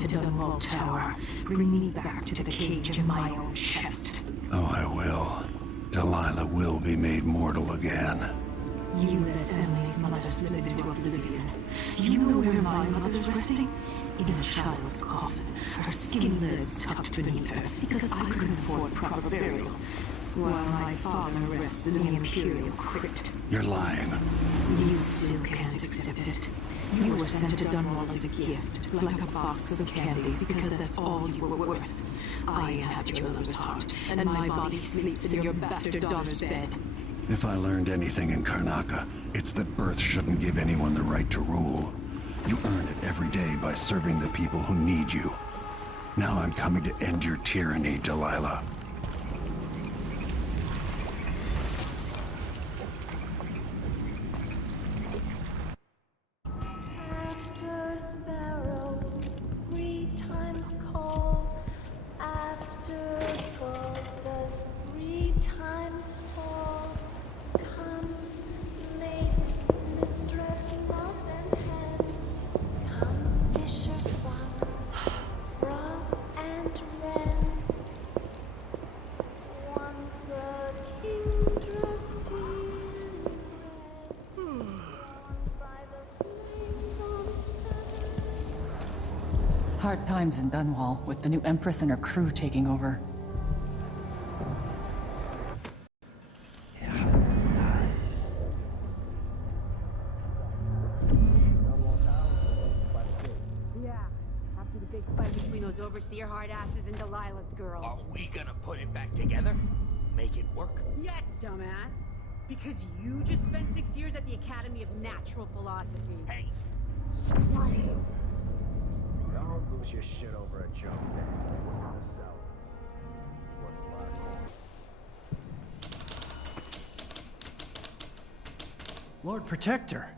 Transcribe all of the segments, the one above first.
to Dunwall Tower. Bring me back to the cage of my own chest. Oh, I will. Delilah will be made mortal again. You let Emily's mother slip into oblivion. Do you know where my mother's resting? In a child's coffin, her skin legs tucked beneath her, because I couldn't afford proper burial, while my father rests in the Imperial crypt. You're lying. You still can't accept it. You were sent to Dunwall as a gift, like a box of candies, because that's all you were worth. I inhabit your lover's heart, and my body sleeps in your bastard daughter's bed. If I learned anything in Karnaca, it's that birth shouldn't give anyone the right to rule. You earn it every day by serving the people who need you. Now I'm coming to end your tyranny, Delilah. Hard times in Dunwall, with the new Empress and her crew taking over. Yeah, that's nice. Yeah, after the big fight between those overseer hard asses and Delilah's girls. Are we gonna put it back together? Make it work? Yeah, dumbass. Because you just spent 6 years at the Academy of Natural Philosophy. Hey, Don't lose your shit over a joke. Lord Protector,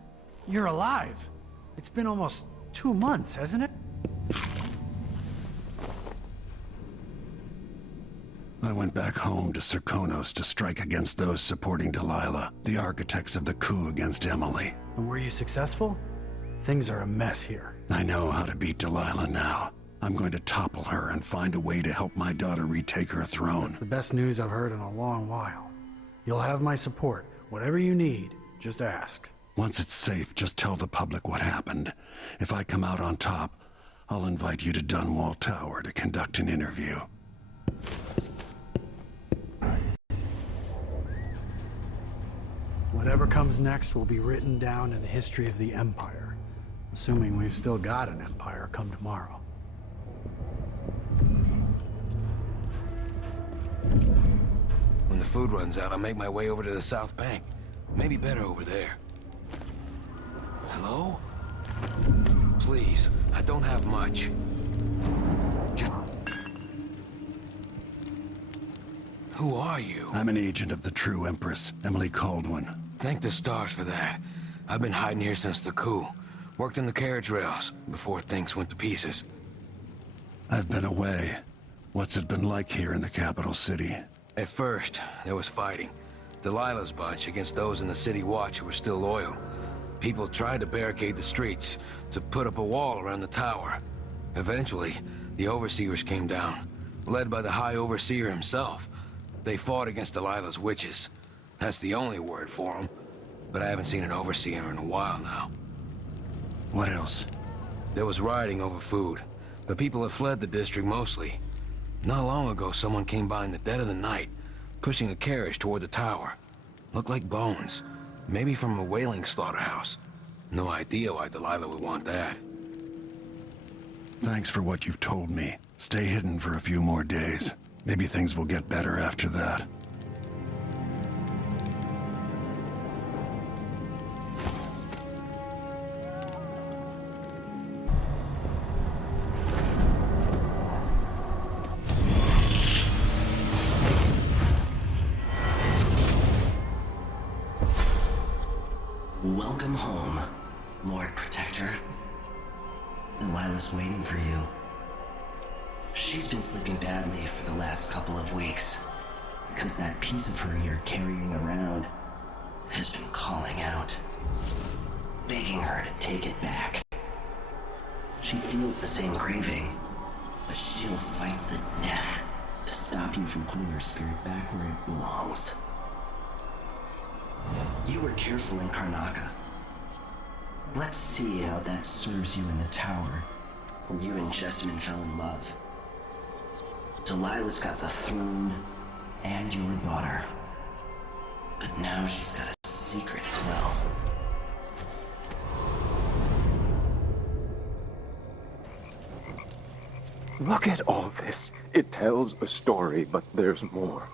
you're alive. It's been almost 2 months, hasn't it? I went back home to Serkonos to strike against those supporting Delilah, the architects of the coup against Emily. And were you successful? Things are a mess here. I know how to beat Delilah now. I'm going to topple her and find a way to help my daughter retake her throne. It's the best news I've heard in a long while. You'll have my support. Whatever you need, just ask. Once it's safe, just tell the public what happened. If I come out on top, I'll invite you to Dunwall Tower to conduct an interview. Whatever comes next will be written down in the history of the Empire. Assuming we've still got an empire come tomorrow. when the food runs out, I'll make my way over to the South Bank. Maybe better over there. Hello? Please, I don't have much. Just... Who are you? I'm an agent of the true Empress, Emily Caldwin. Thank the stars for that. I've been hiding here since the coup. Worked in the carriage rails before things went to pieces. I've been away. What's it been like here in the capital city? At first, there was fighting. Delilah's bunch against those in the city watch who were still loyal. People tried to barricade the streets, to put up a wall around the tower. Eventually, the overseers came down, led by the High Overseer himself. They fought against Delilah's witches. That's the only word for them. But I haven't seen an overseer in a while now. What else? There was rioting over food, but people have fled the district mostly. Not long ago, someone came by in the dead of the night, pushing a carriage toward the tower. Looked like bones, maybe from a whaling slaughterhouse. No idea why Delilah would want that. Thanks for what you've told me. Stay hidden for a few more days. Maybe things will get better after that. Welcome home, Lord Protector. Delilah's waiting for you. She's been sleeping badly for the last couple of weeks, because that piece of her you're carrying around has been calling out, begging her to take it back. She feels the same craving, but she'll fight to the death to stop you from putting her spirit back where it belongs. You were careful in Karnaca. Let's see how that serves you in the tower, where you and Jessamine fell in love. Delilah's got the throne and your daughter. But now she's got a secret as well. Look at all this. It tells a story, but there's more.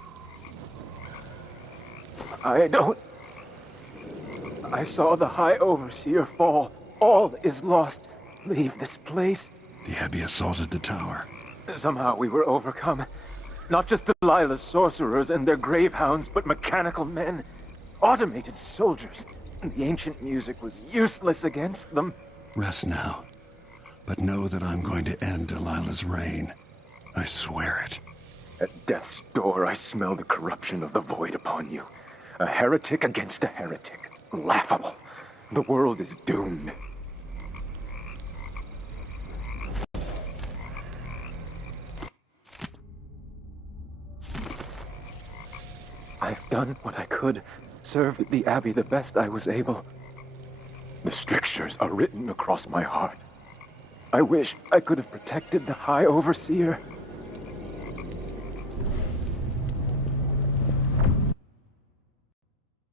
I saw the High Overseer fall. All is lost. Leave this place. The Abbey assaulted the tower. Somehow we were overcome. Not just Delilah's sorcerers and their gravehounds, but mechanical men. Automated soldiers. The ancient music was useless against them. Rest now. But know that I'm going to end Delilah's reign. I swear it. At death's door, I smell the corruption of the void upon you. A heretic against a heretic. Laughable. The world is doomed. I've done what I could, served the Abbey the best I was able. The strictures are written across my heart. I wish I could have protected the High Overseer.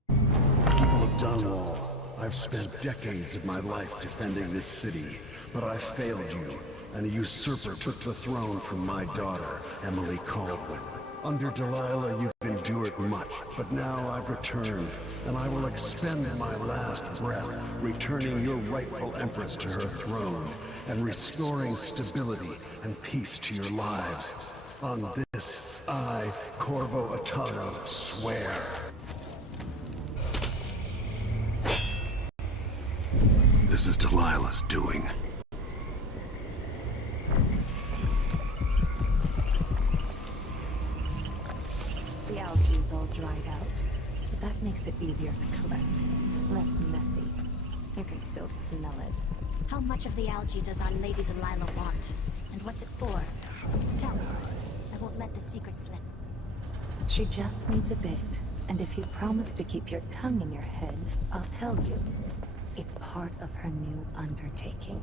People of Dunwall, I've spent decades of my life defending this city, but I failed you, and a usurper took the throne from my daughter, Emily Caldwin. Under Delilah, you've endured much, but now I've returned, and I will expend my last breath, returning your rightful Empress to her throne, and restoring stability and peace to your lives. On this, I, Corvo Atano, swear. This is Delilah's doing. The algae is all dried out, but that makes it easier to collect. Less messy. You can still smell it. How much of the algae does our Lady Delilah want? And what's it for? Tell me. I won't let the secret slip. She just needs a bit, and if you promise to keep your tongue in your head, I'll tell you. It's part of her new undertaking.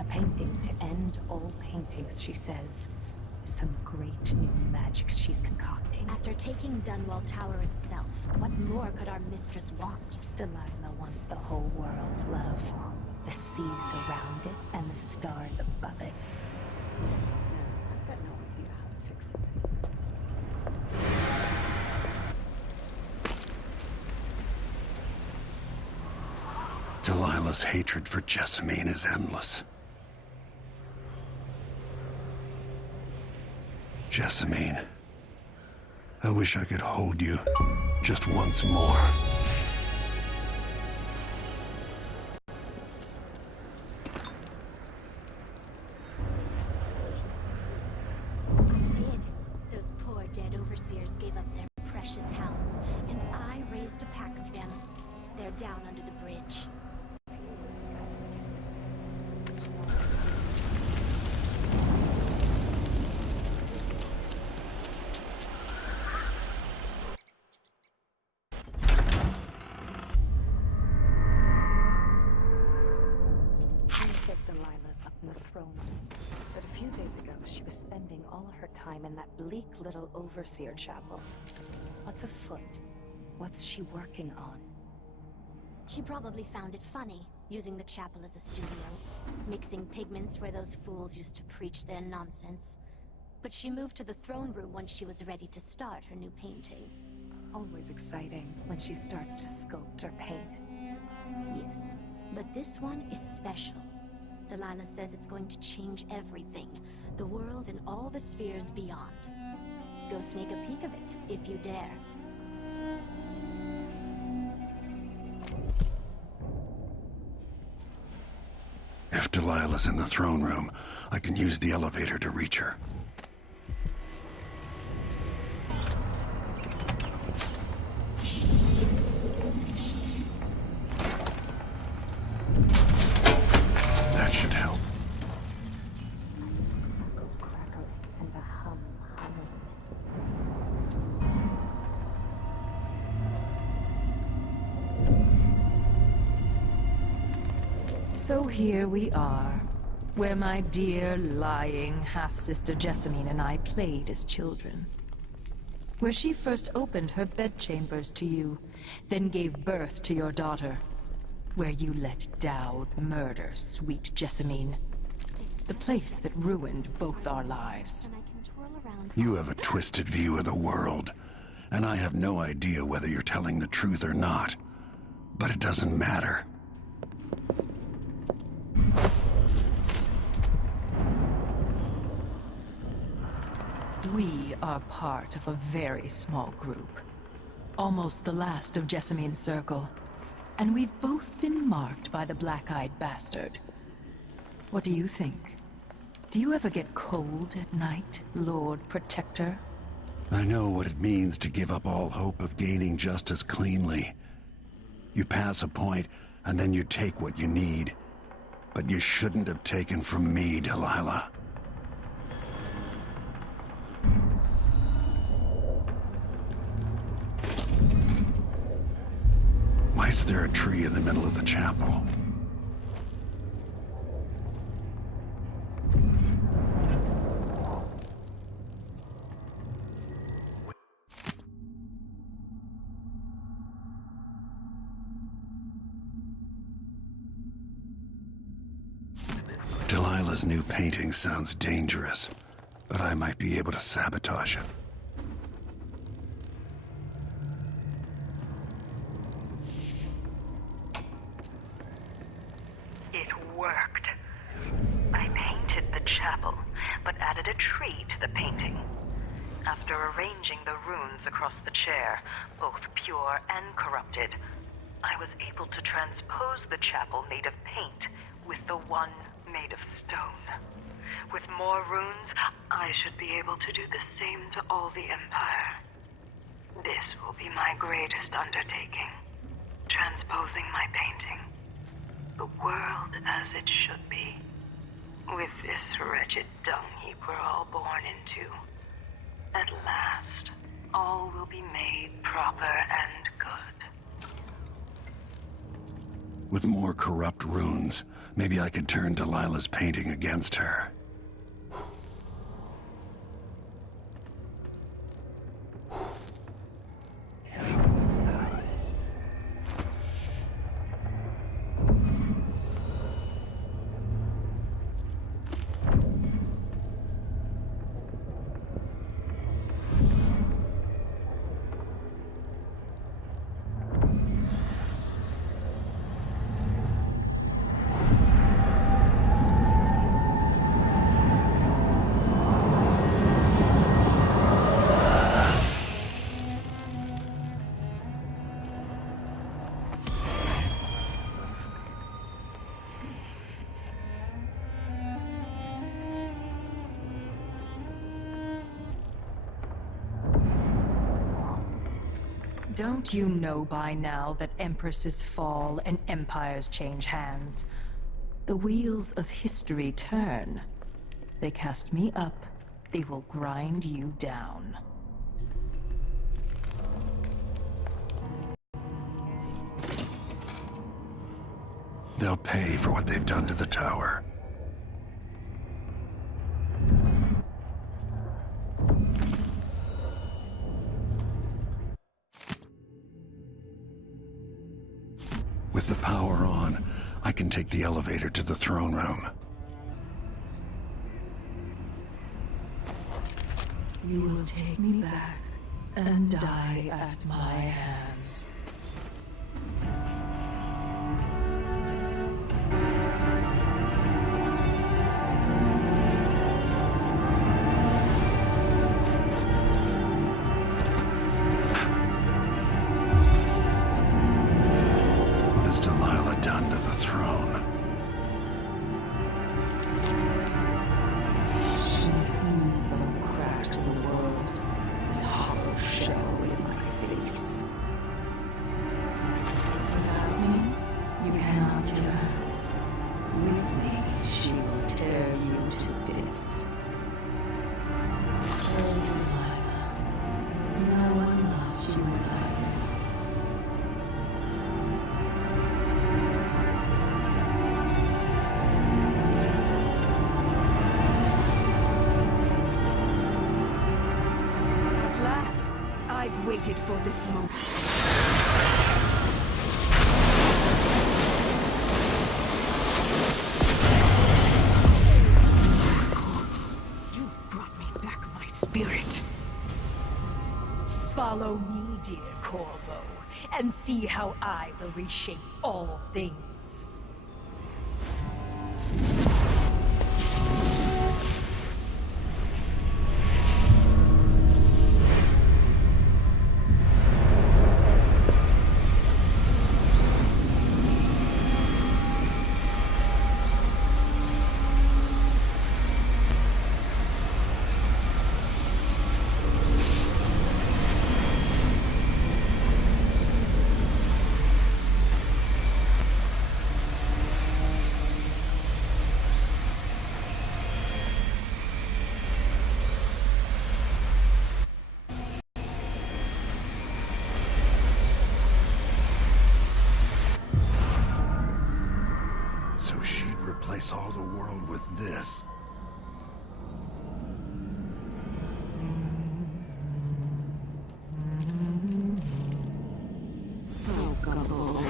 A painting to end all paintings, she says. Some great new magic she's concocting. After taking Dunwall Tower itself, what more could our mistress want? Delilah wants the whole world's love. The seas around it and the stars above it. I've got no idea how to fix it. Delilah's hatred for Jessamine is endless. Jessamine, I wish I could hold you just once more. I did. Those poor dead overseers gave up their precious hounds, and I raised a pack of them. They're down under the bridge. Delilah's up in the throne room, but a few days ago she was spending all her time in that bleak little overseer chapel. What's afoot? What's she working on? She probably found it funny, using the chapel as a studio, mixing pigments where those fools used to preach their nonsense. But she moved to the throne room once she was ready to start her new painting. Always exciting when she starts to sculpt or paint. Yes, but this one is special. Delilah says it's going to change everything, the world and all the spheres beyond. Go sneak a peek of it, if you dare. If Delilah's in the throne room, I can use the elevator to reach her. That should help. So here we are, where my dear, lying half-sister Jessamine and I played as children. Where she first opened her bedchambers to you, then gave birth to your daughter. Where you let Dowd murder sweet Jessamine. The place that ruined both our lives. You have a twisted view of the world, and I have no idea whether you're telling the truth or not. But it doesn't matter. We are part of a very small group. Almost the last of Jessamine's circle. And we've both been marked by the black-eyed bastard. What do you think? Do you ever get cold at night, Lord Protector? I know what it means to give up all hope of gaining justice cleanly. You pass a point, and then you take what you need. But you shouldn't have taken from me, Delilah. Why is there a tree in the middle of the chapel? Delilah's new painting sounds dangerous, but I might be able to sabotage it. It worked. I painted the chapel, but added a tree to the painting. After arranging the runes across the chair, both pure and corrupted, I was able to transpose the chapel made of paint with the one made of stone. With more runes, I should be able to do the same to all the Empire. This will be my greatest undertaking. Transposing my painting. The world as it should be. With this wretched dung heap we're all born into. At last, all will be made proper and good. With more corrupt runes, maybe I could turn Delilah's painting against her. Don't you know by now that Empresses fall and empires change hands? The wheels of history turn. They cast me up, they will grind you down. They'll pay for what they've done to the tower. With the power on, I can take the elevator to the throne room. You will take me back and die at my hands. What has Delilah done to the throne? She feeds on the cracks in the world. This hollow shell with my face. I've waited for this moment. You brought me back my spirit. Follow me, dear Corvo, and see how I will reshape all things. So she'd replace all the world with this. So gullible.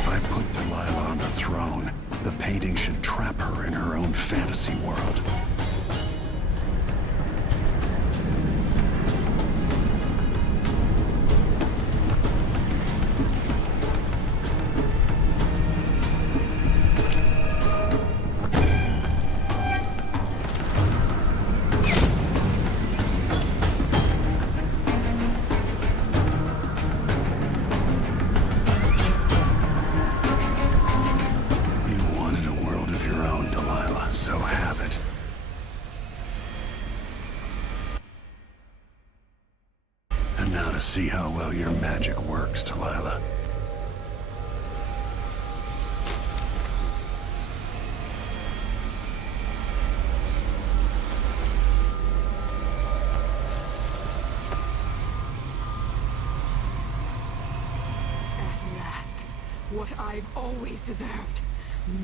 If I put Delilah on the throne, the painting should trap her in her own fantasy world. You wanted a world of your own, Delilah, so have it. And now to see how well your magic works, Delilah. At last, what I've always deserved.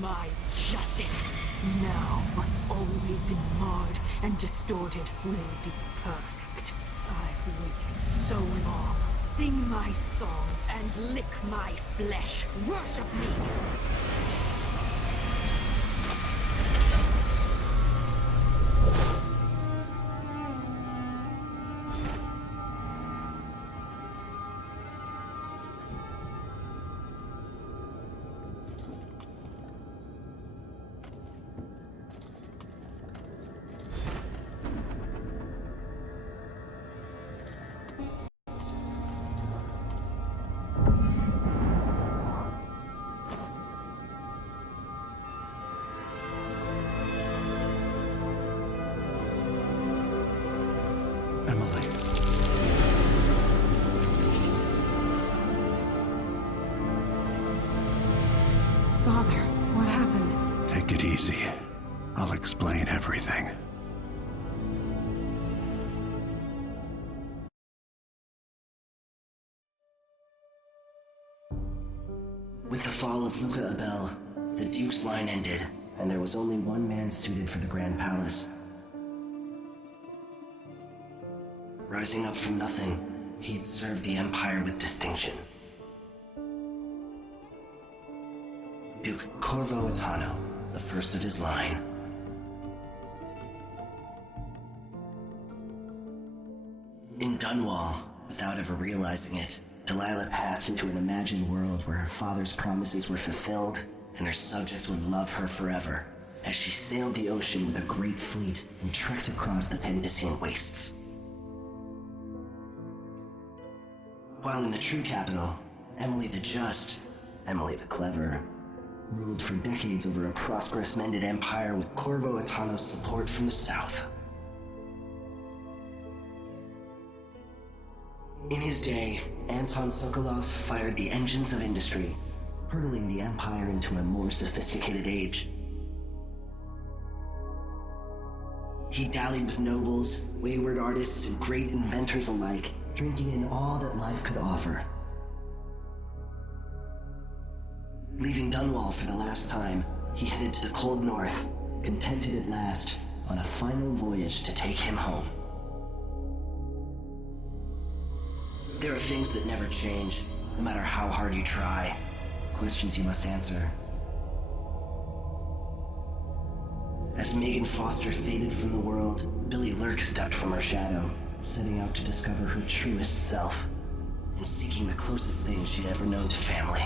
My justice. Now, what's always been marred and distorted will be perfect. I've waited so long. Sing my songs and lick my flesh. Worship me! Emily. Father, what happened? Take it easy. I'll explain everything. With the fall of Luca Abel, the Duke's line ended, and there was only one man suited for the Grand Palace. Rising up from nothing, he'd served the Empire with distinction. Duke Corvo Atano, the first of his line. In Dunwall, without ever realizing it, Delilah passed into an imagined world where her father's promises were fulfilled and her subjects would love her forever, as she sailed the ocean with a great fleet and trekked across the Pendician wastes. While in the true capital, Emily the Just, Emily the Clever, ruled for decades over a prosperous mended empire with Corvo Atano's support from the south. In his day, Anton Sokolov fired the engines of industry hurtling the Empire into a more sophisticated age. He dallied with nobles, wayward artists, and great inventors alike, drinking in all that life could offer. Leaving Dunwall for the last time, he headed to the cold north, contented at last, on a final voyage to take him home. There are things that never change, no matter how hard you try. Questions you must answer. As Megan Foster faded from the world, Billy Lurk stepped from her shadow, setting out to discover her truest self, and seeking the closest thing she'd ever known to family.